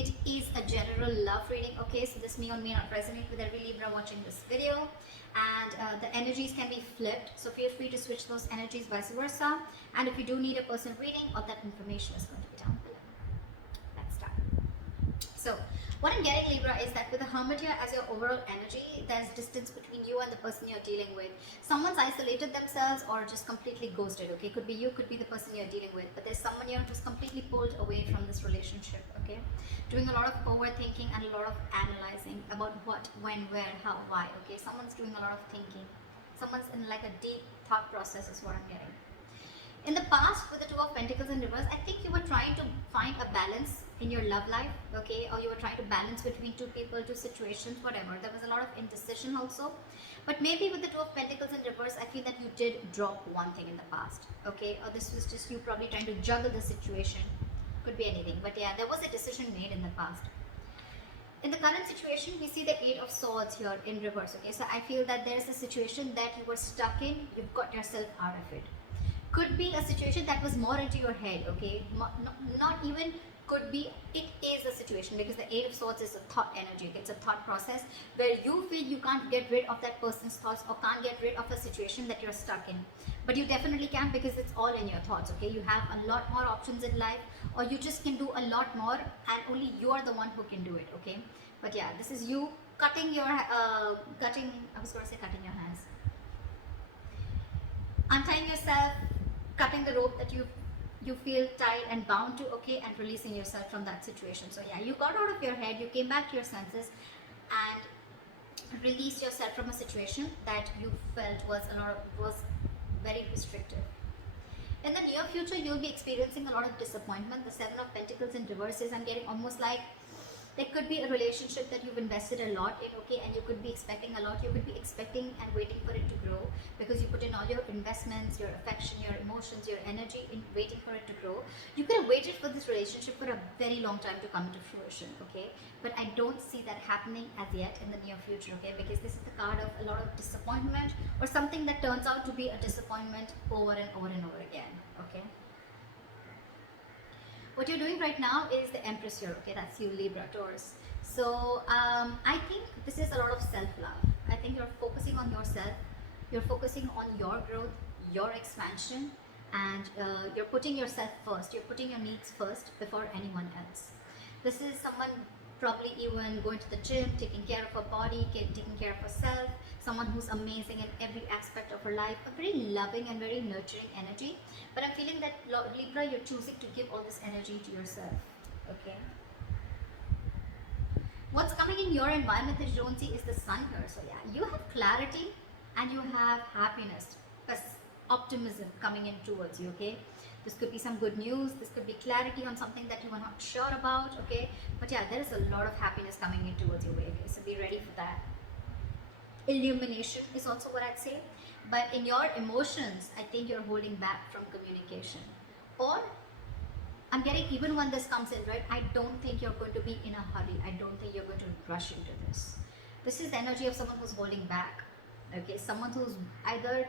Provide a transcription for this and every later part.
It is a general love reading, okay? So this may or may not resonate with every Libra watching this video. And the energies can be flipped. So feel free to switch those energies vice versa. And if you do need a personal reading, all that information is going to be down below. Let's start. So what I'm getting, Libra, is that with the Hermit here as your overall energy, there's distance between you and the person you're dealing with. Someone's isolated themselves or just completely ghosted, okay? Could be you, could be the person you're dealing with. But there's someone here who's completely pulled away from this relationship, okay? Doing a lot of overthinking and a lot of analyzing about what, when, where, how, why, okay? Someone's doing a lot of thinking. Someone's in like a deep thought process is what I'm getting. In the past, with the Two of Pentacles in reverse, I think you were trying to find a balance in your love life, okay? Or you were trying to balance between two people, two situations, whatever. There was a lot of indecision also. But maybe with the Two of Pentacles in reverse, I feel that you did drop one thing in the past, okay? Or this was just you probably trying to juggle the situation. Could be anything. But yeah, there was a decision made in the past. In the current situation, we see the Eight of Swords here in reverse, okay? So I feel that there's a situation that you were stuck in. You've got yourself out of it. Could be a situation that was more into your head, okay? Not even could be, it is a situation, because the Eight of Swords is a thought energy. It's a thought process where you feel you can't get rid of that person's thoughts or can't get rid of a situation that you're stuck in. But you definitely can, because it's all in your thoughts, okay? You have a lot more options in life, or you just can do a lot more, and only you are the one who can do it, okay? But yeah, this is you cutting your, I was going to say cutting your hands. Untying yourself, cutting the rope that you feel tied and bound to, okay, and releasing yourself from that situation. So yeah, you got out of your head, you came back to your senses and released yourself from a situation that you felt was very restrictive. In the near future, you'll be experiencing a lot of disappointment. The Seven of Pentacles in reverse is, I'm getting almost like there could be a relationship that you've invested a lot in, okay, and you could be expecting a lot. You could be expecting and waiting for it to grow, because you put in all your investments, your affection, your emotions, your energy in waiting for it to grow. You could have waited for this relationship for a very long time to come into fruition, okay? But I don't see that happening as yet in the near future, okay? Because this is the card of a lot of disappointment, or something that turns out to be a disappointment over and over and over again, okay? What you're doing right now is the Empress here, okay? That's you, Libra, Taurus. So I think this is a lot of self-love. I think you're focusing on yourself. You're focusing on your growth, your expansion, and you're putting yourself first. You're putting your needs first before anyone else. This is someone probably even going to the gym, taking care of her body, taking care of herself, someone who's amazing in every aspect of her life, a very loving and very nurturing energy. But I'm feeling that, Libra, you're choosing to give all this energy to yourself, okay? What's coming in your environment that you don't see is the Sun here. So yeah, you have clarity and you have happiness, optimism coming in towards you, okay? This could be some good news. This could be clarity on something that you are not sure about, okay? But yeah, there is a lot of happiness coming in towards your way, okay? So be ready for that. Illumination is also what I'd say. But in your emotions, I think you're holding back from communication. Or I'm getting, even when this comes in, right, I don't think you're going to be in a hurry. I don't think you're going to rush into this. This is the energy of someone who's holding back, okay? Someone who's either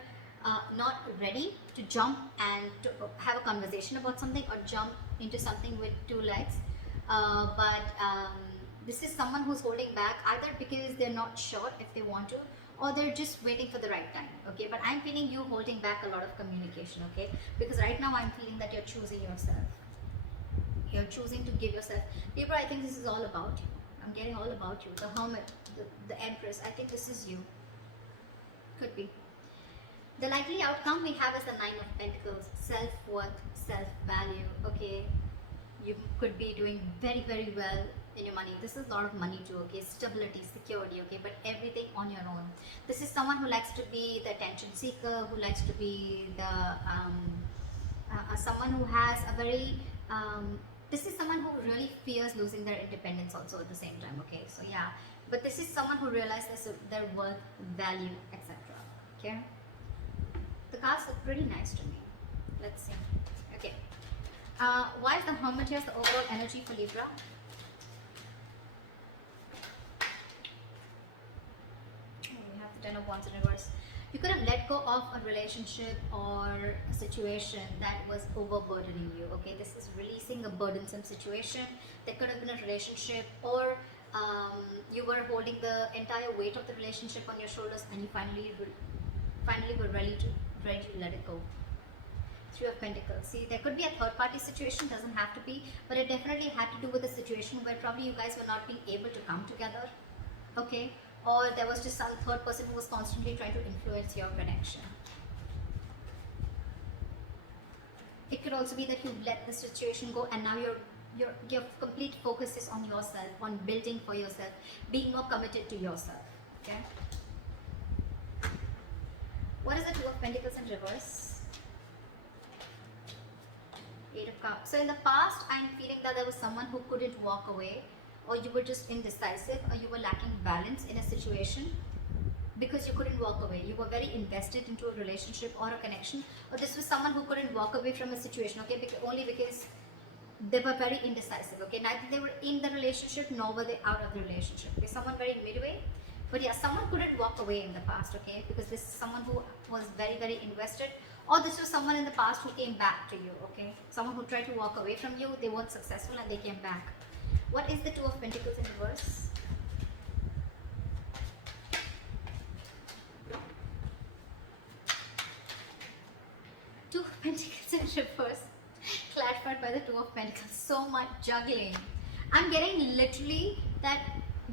not ready to jump and to have a conversation about something, or jump into something with two legs. This is someone who's holding back, either because they're not sure if they want to, or they're just waiting for the right time, okay? But I'm feeling you holding back a lot of communication, okay? Because right now I'm feeling that you're choosing yourself. You're choosing to give yourself. Libra, I think this is all about you. I'm getting all about you. The Hermit, the Empress, I think this is you. Could be. The likely outcome we have is the Nine of Pentacles, self-worth, self-value, okay? You could be doing very, very well in your money. This is a lot of money too, okay? Stability, security, okay? But everything on your own. This is someone who likes to be the attention seeker, who likes to be the, someone who has a very, this is someone who really fears losing their independence also at the same time, okay? So yeah, but this is someone who realizes their worth, value, etc. Okay? The cards look pretty nice to me. Let's see. Okay. Why is the Hermit here the overall energy for Libra? Oh, we have the Ten of Wands in reverse. You could have let go of a relationship or a situation that was overburdening you. Okay, this is releasing a burdensome situation. That could have been a relationship, or you were holding the entire weight of the relationship on your shoulders, and you finally were ready to let it go. Three of Pentacles. See, there could be a third party situation, doesn't have to be, but it definitely had to do with a situation where probably you guys were not being able to come together. Okay, or there was just some third person who was constantly trying to influence your connection. It could also be that you let the situation go, and now your complete focus is on yourself, on building for yourself, being more committed to yourself. Okay. What is the Two of Pentacles in reverse? Eight of Cups. So in the past, I'm feeling that there was someone who couldn't walk away, or you were just indecisive, or you were lacking balance in a situation because you couldn't walk away. You were very invested into a relationship or a connection, or this was someone who couldn't walk away from a situation, okay, only because they were very indecisive, okay. Neither they were in the relationship nor were they out of the relationship. Okay, someone very midway. But yeah, someone couldn't walk away in the past, okay, because this is someone who was very invested, or this was someone in the past who came back to you, okay. Someone who tried to walk away from you, they weren't successful and they came back. What is the Two of Pentacles in reverse? Two of Pentacles in reverse. Clarified by the Two of Pentacles. So much juggling. I'm getting literally that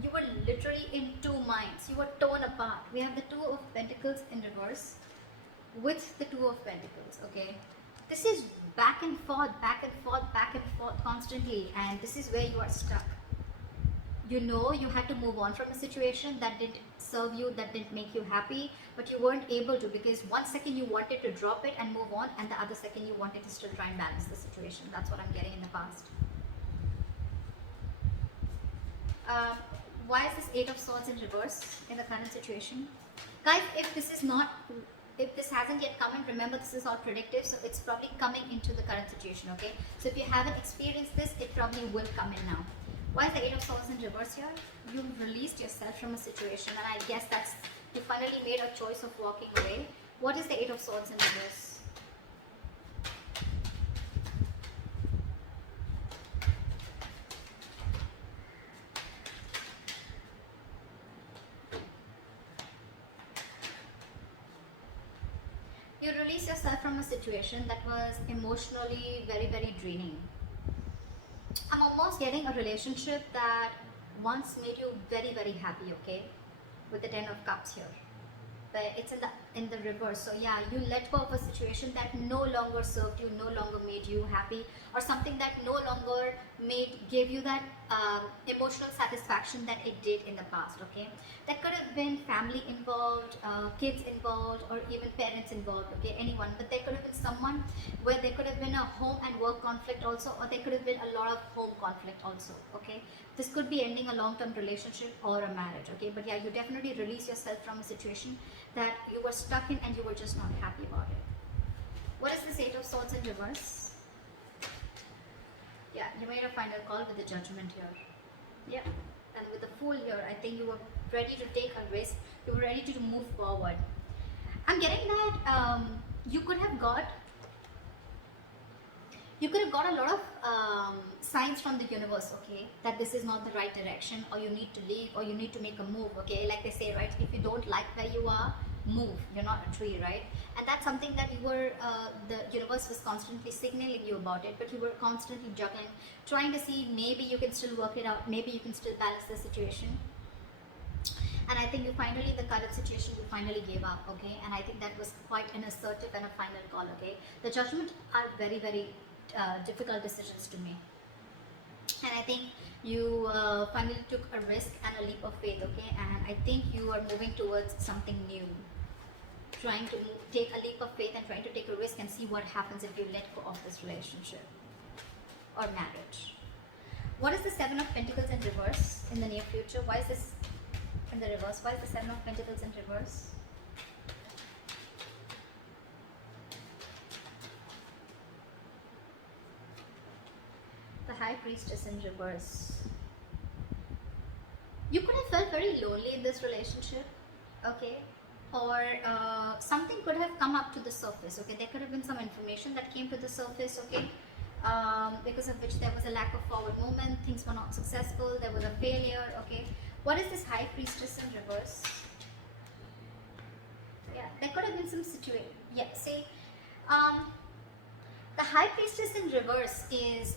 you were literally in two minds. You were torn apart. We have the Two of Pentacles in reverse with the Two of Pentacles, okay. This is back and forth constantly, and this is where you are stuck. You know you had to move on from a situation that didn't serve you, that didn't make you happy, but you weren't able to, because one second you wanted to drop it and move on, and the other second you wanted to still try and balance the situation. That's what I'm getting in the past. Why is this Eight of Swords in reverse in the current situation? Guys, if this hasn't yet come in, remember this is all predictive, so it's probably coming into the current situation, okay? So if you haven't experienced this, it probably will come in now. Why is the Eight of Swords in reverse here? You've released yourself from a situation, and I guess that's, you finally made a choice of walking away. What is the Eight of Swords in reverse? You release yourself from a situation that was emotionally very draining. I'm almost getting a relationship that once made you very happy, okay, with the Ten of Cups here, but it's in the reverse. So yeah, you let go of a situation that no longer served you, no longer made you happy, or something that no longer gave you that emotional satisfaction that it did in the past, okay. That could have been family involved, kids involved, or even parents involved, okay, anyone. But there could have been someone where there could have been a home and work conflict also, or there could have been a lot of home conflict also, okay. This could be ending a long-term relationship or a marriage, okay. But yeah, you definitely release yourself from a situation that you were stuck in and you were just not happy about it. What is this Eight of Swords in reverse? Yeah, you made a final call with the Judgment here. Yeah, and with the Fool here, I think you were ready to take a risk. You were ready to move forward. I'm getting that you could have got a lot of signs from the universe, okay, that this is not the right direction, or you need to leave, or you need to make a move, okay. Like they say, right, if you don't like where you are, move. You're not a tree, right? And that's something that you were, the universe was constantly signaling you about it, but you were constantly juggling, trying to see maybe you can still work it out, maybe you can still balance the situation. And I think you finally, in the current situation, you finally gave up, okay. And I think that was quite an assertive and a final call, okay. The Judgment are very difficult decisions to make, and I think you finally took a risk and a leap of faith, okay. And I think you are moving towards something new, trying to take a leap of faith and trying to take a risk and see what happens if you let go of this relationship or marriage. What is the Seven of Pentacles in reverse in the near future? Why is this in the reverse? Why is the Seven of Pentacles in reverse? The High Priestess in reverse. You could have felt very lonely in this relationship, okay. or something could have come up to the surface. Okay, there could have been some information that came to the surface. Okay, because of which there was a lack of forward movement, things were not successful, there was a failure. Okay, what is this High Priestess in reverse? Yeah, there could have been some situation. Yeah, see, the High Priestess in reverse is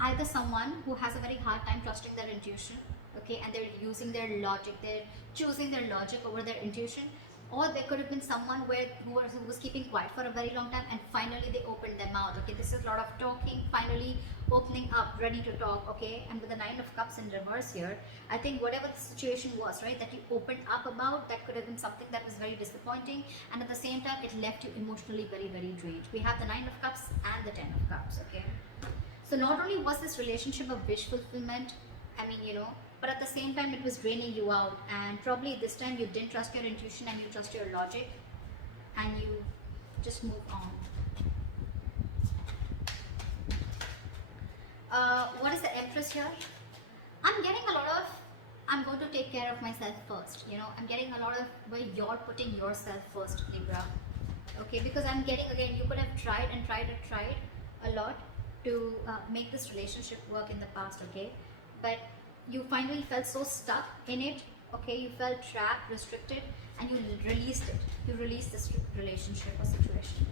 either someone who has a very hard time trusting their intuition, okay, and they're using their logic, they're choosing their logic over their intuition, or there could have been someone who was keeping quiet for a very long time and finally they opened their mouth. Okay, this is a lot of talking, finally opening up, ready to talk. Okay, and with the Nine of Cups in reverse here, I think whatever the situation was, right, that you opened up about, that could have been something that was very disappointing, and at the same time it left you emotionally very, very drained. We have the Nine of Cups and the Ten of Cups. Okay, so not only was this relationship a wish fulfillment, I mean, but at the same time it was draining you out, and probably this time you didn't trust your intuition and you trust your logic, and you just moved on. What is the Empress here? I'm getting a lot of, I'm going to take care of myself first. I'm getting a lot of where you're putting yourself first, Libra. Okay, because I'm getting, again, you could have tried and tried and tried a lot to make this relationship work in the past. Okay, but you finally felt so stuck in it. Okay, you felt trapped, restricted, and you released it. You released this relationship or situation.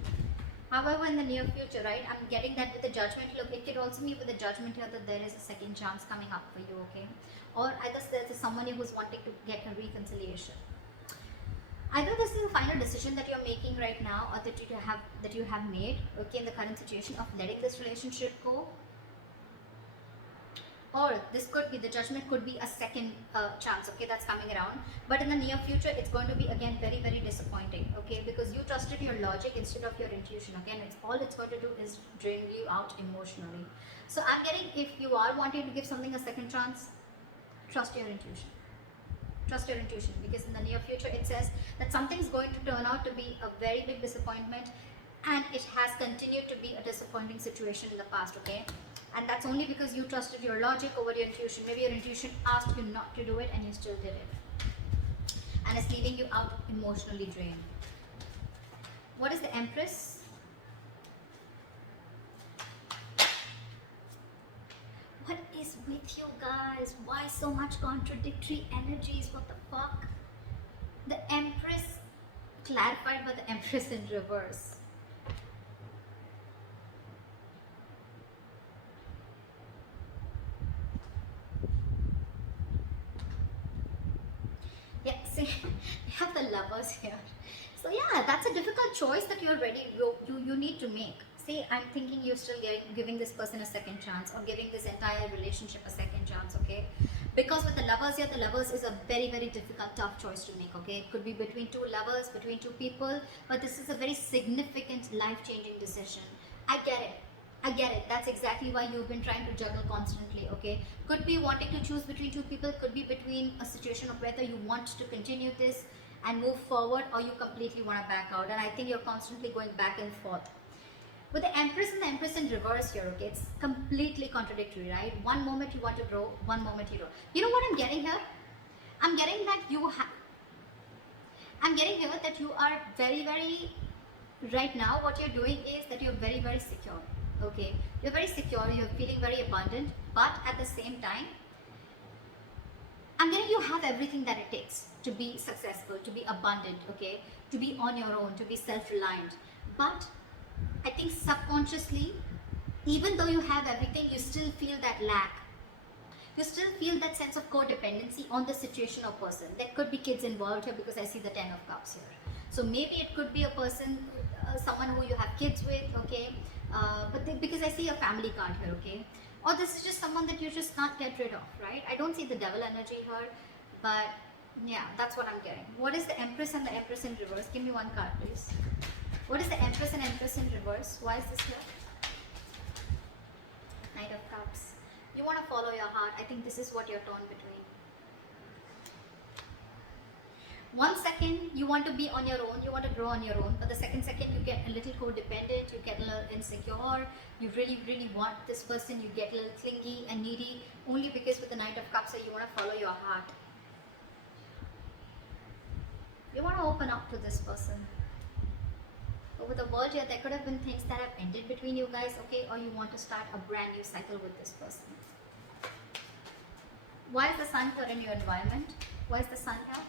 However, in the near future, right, I'm getting that with the Judgment. Look, it could also mean with the Judgment here that there is a second chance coming up for you. Okay, or either there's someone who's wanting to get a reconciliation. Either this is a final decision that you're making right now, or that you have made, okay, in the current situation of letting this relationship go, or this could be, the Judgment could be a second chance, okay, that's coming around. But in the near future, it's going to be again very, very disappointing, okay, because you trusted your logic instead of your intuition. Again, it's going to do is drain you out emotionally. So I'm getting, if you are wanting to give something a second chance, trust your intuition. Trust your intuition, because in the near future it says that something's going to turn out to be a very big disappointment, and it has continued to be a disappointing situation in the past. Okay, and that's only because you trusted your logic over your intuition. Maybe your intuition asked you not to do it and you still did it, and it's leaving you out emotionally drained. What is the Empress? What is with you guys? Why so much contradictory energies? What the fuck? The Empress clarified by the Empress in reverse. Yeah, see, you have the Lovers here. So yeah, that's a difficult choice that you're ready, you need to make. See, I'm thinking you're still giving this person a second chance, or giving this entire relationship a second chance. Okay, because with the Lovers here, the Lovers is a very, very difficult, tough choice to make. Okay, it could be between two lovers, between two people, but this is a very significant, life-changing decision. I get it. That's exactly why you've been trying to juggle constantly. Okay, could be wanting to choose between two people, could be between a situation of whether you want to continue this and move forward, or you completely want to back out. And I think you're constantly going back and forth. With the Empress and the Empress in reverse here, okay, it's completely contradictory, right? One moment you want to grow, one moment you don't. You know what I'm getting here? I'm getting that I'm getting here that you are very, very, right now what you're doing is that you're very, very secure. Okay, you're very secure, you're feeling very abundant, but at the same time, I'm getting you have everything that it takes to be successful, to be abundant, okay, to be on your own, to be self-reliant. But I think subconsciously, even though you have everything, you still feel that lack. You still feel that sense of codependency on the situation or person. There could be kids involved here, because I see the Ten of Cups here. So maybe it could be a person, someone who you have kids with, okay, because I see a family card here, okay, or this is just someone that you just can't get rid of, right? I don't see the Devil energy here, but yeah, that's what I'm getting. What is the Empress and the Empress in reverse? Give me one card, please. What is the Empress and Empress in reverse? Why is this here? Knight of Cups. You want to follow your heart. I think this is what you're torn between. 1 second you want to be on your own, you want to grow on your own, but the second you get a little codependent, you get a little insecure, you really, really want this person, you get a little clingy and needy, only because with the Knight of Cups you want to follow your heart. You want to open up to this person. But with the world here, there could have been things that have ended between you guys, okay? Or you want to start a brand new cycle with this person. Why is the sun here in your environment? Why is the sun here?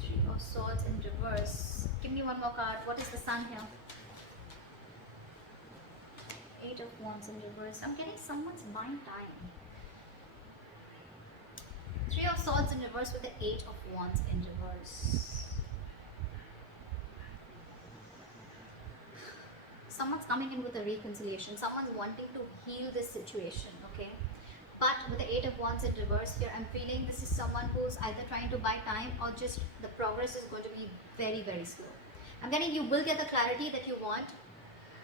Three of Swords in reverse. Give me one more card. What is the sun here? Eight of Wands in reverse. I'm getting someone's buying time. Three of Swords in reverse with the Eight of Wands in reverse. Someone's coming in with a reconciliation. Someone's wanting to heal this situation, okay? But with the Eight of Wands in reverse here, I'm feeling this is someone who's either trying to buy time or just the progress is going to be very, very slow. I'm getting you will get the clarity that you want.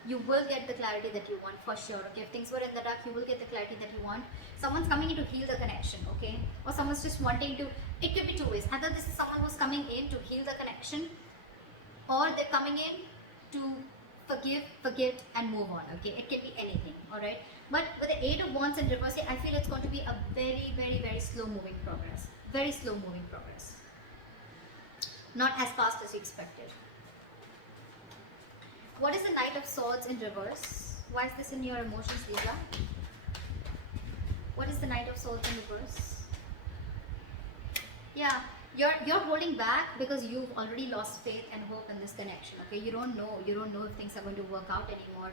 You will get the clarity that you want for sure. Okay, if things were in the dark, you will get the clarity that you want. Someone's coming in to heal the connection, okay? Or someone's just wanting to, it could be two ways. Either this is someone who's coming in to heal the connection, or they're coming in to forgive, forget, and move on, okay? It can be anything, alright? But with the Eight of Wands in reverse, I feel it's going to be a very, very, very slow moving progress. Very slow moving progress. Not as fast as you expected. What is the Knight of Swords in reverse? Why is this in your emotions, Libra? What is the Knight of Swords in reverse? Yeah, you're holding back because you've already lost faith and hope in this connection, okay? You don't know if things are going to work out anymore.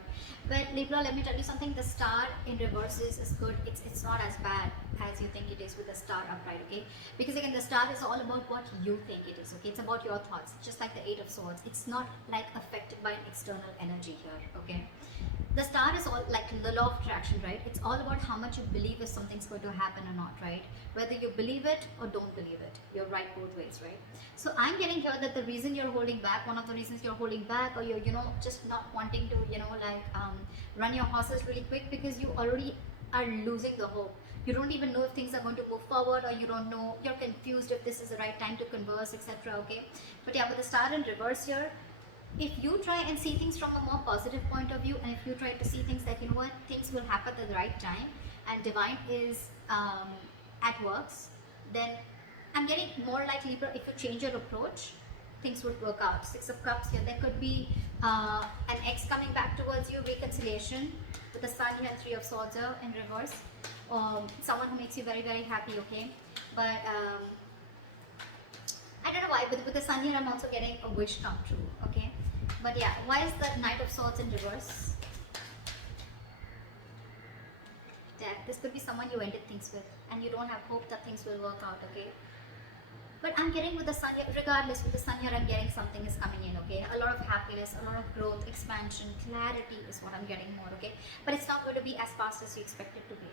But Libra, let me tell you something, the star in reverse is good. It's not as bad as you think it is with the star upright, okay? Because again, the star is all about what you think it is, okay? It's about your thoughts, just like the Eight of Swords. It's not like affected by an external energy here, okay? The star is all like the law of attraction, right? It's all about how much you believe if something's going to happen or not, right? Whether you believe it or don't believe it, you're right both ways, right? So I'm getting here that the reason you're holding back, one of the reasons you're holding back, or you're, just not wanting to, run your horses really quick, because you already are losing the hope. You don't even know if things are going to move forward, or you don't know, you're confused if this is the right time to converse, etc. Okay, but yeah, with the star in reverse here, if you try and see things from a more positive point of view, and if you try to see things like, things will happen at the right time and divine is at works, then I'm getting more like Libra, if you change your approach, things would work out. Six of Cups here, there could be an ex coming back towards you, reconciliation with the Sun here, Three of Swords here in reverse, someone who makes you very, very happy, okay? But I don't know why, but with the Sun here, I'm also getting a wish come true, okay? But yeah, why is the Knight of Swords in reverse? Death. This could be someone you ended things with, and you don't have hope that things will work out, okay? But I'm getting with the Sun here, regardless, with the Sun here, I'm getting something is coming in, okay? A lot of happiness, a lot of growth, expansion, clarity is what I'm getting more, okay? But it's not going to be as fast as you expect it to be.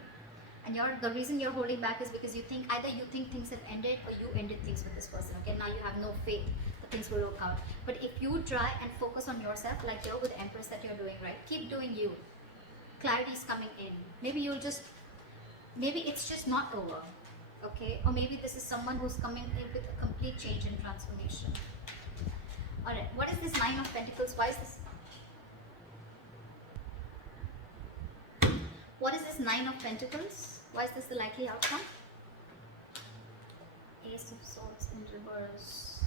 And the reason you're holding back is because you think, either you think things have ended, or you ended things with this person, okay? Now you have no faith that things will work out. But if you try and focus on yourself, like you're with Empress that you're doing, right? Keep doing you. Clarity is coming in. Maybe it's just not over, okay? Or maybe this is someone who's coming in with a complete change and transformation. Alright, what is this Nine of Pentacles? Why is this? What is this Nine of Pentacles? Why is this the likely outcome? Ace of Swords in reverse.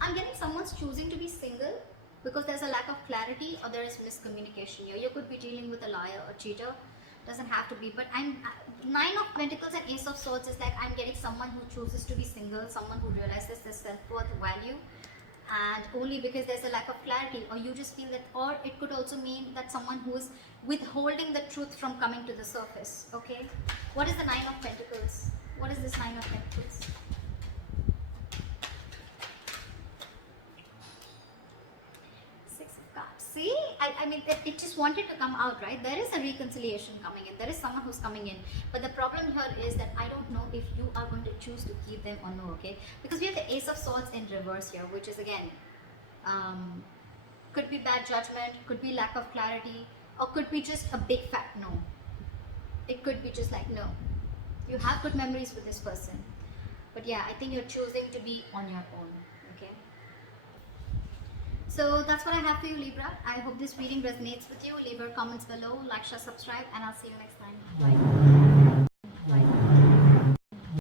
I'm getting someone's choosing to be single because there's a lack of clarity, or there is miscommunication here. You could be dealing with a liar or cheater. Doesn't have to be, but Nine of Pentacles and Ace of Swords is like I'm getting someone who chooses to be single, someone who realizes their self-worth value, and only because there's a lack of clarity, or you just feel that, or it could also mean that someone who is withholding the truth from coming to the surface, okay? What is the Nine of Pentacles? What is this Nine of Pentacles? Six of Cups. See, I mean, it just wanted to come out, right? There is a reconciliation coming in. There is someone who's coming in. But the problem here is that I don't know if you are going to choose to keep them or no, okay? Because we have the Ace of Swords in reverse here, which is again, could be bad judgment, could be lack of clarity, or could be just a big fat no. It could be just like, no. You have good memories with this person. But yeah, I think you're choosing to be on your own, okay? So that's what I have for you, Libra. I hope this reading resonates with you. Leave your comments below, like, share, subscribe, and I'll see you next time. Bye. Bye.